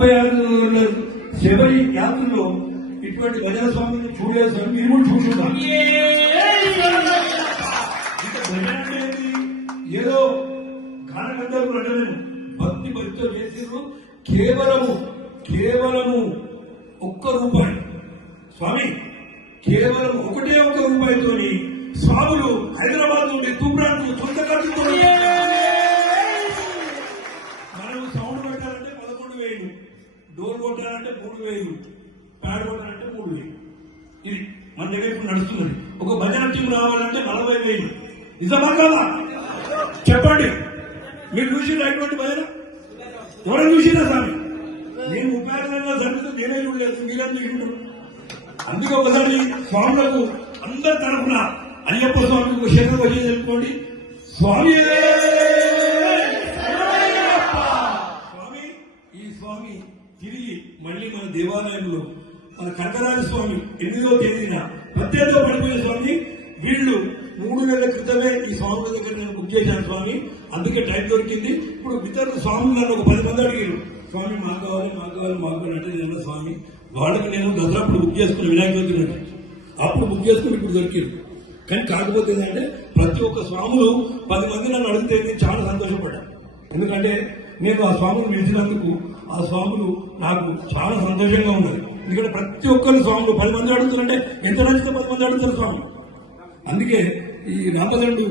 46 శబరి యాత్రలో ఇటువంటి భజన స్వామిని చూడలేదు. మీరు కూడా చూసుకుంటారు. భజన అనేది ఏదో గానగంధర్వులు అంటలేము, భక్తి భక్తితో చేసిరు. కేవలము ₹1 స్వామి, కేవలం ఒకటే ₹1 స్వాములు హైదరాబాద్ నుండి తూప్రాన్ సొంత ఖర్చుతో మనం సౌండ్ పెట్టాలంటే 11,000, డోర్ కొట్టాలంటే 3,000, ప్యాడ్ కొట్టాలంటే 3,000. ఇది మన దగ్గర ఇప్పుడు నడుస్తున్నది. ఒక భజన టీం రావాలంటే 40,000. నిజమా కదా చెప్పండి. మీరు చూసినా ఎటువంటి భజన ఎవరు చూసినా స్వామి? నేను ఉపయోగంగా జరుగుతుంది నేనే చూడలేదు, మీరేం చూసుకుంటారు. అందుకే ఒకసారి స్వాములకు అందరి తరఫున అయ్యప్ప స్వామికి శరణు వచ్చి తెలుసుకోండి. స్వామి స్వామి ఈ స్వామి తిరిగి మళ్ళీ మన దేవాలయంలో మన కనకరాజ స్వామి 8వ తేదీన ప్రత్యేకంగా పడిపోయిన స్వామి. వీళ్ళు 3 నెలల క్రితమే ఈ స్వాముల దగ్గర నేను బుక్ చేశాను స్వామి, అందుకే టైం దొరికింది. ఇప్పుడు ఇతర స్వాములు నన్ను ఒక 10 మంది అడిగారు, స్వామి మాకు కావాలి అంటే నేను స్వామి వాళ్ళకి నేను దసరా అప్పుడు బుక్ చేసుకుని వినాయక చవితి నుండి అప్పుడు బుక్ చేసుకుని ఇప్పుడు దొరికింది. కానీ కాకపోతే ఏంటంటే ప్రతి ఒక్క స్వాములు 10 మంది నన్ను అడిగితే నేను చాలా సంతోషపడ్డా. ఎందుకంటే నేను ఆ స్వాములు పిలిచినందుకు ఆ స్వాములు నాకు చాలా సంతోషంగా ఉన్నది. ఎందుకంటే ప్రతి ఒక్కరి స్వాములు 10 మంది అడుగుతారంటే ఎంత నచ్చితే 10 మంది అడుగుతారు స్వామి. అందుకే ఈ రామదండు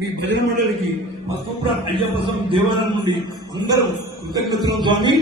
మీ భజన మండలికి మా సూప్రా అయ్యప్ప స్వామి దేవాలయం నుండి అందరూ కృతజ్ఞతలు స్వామి.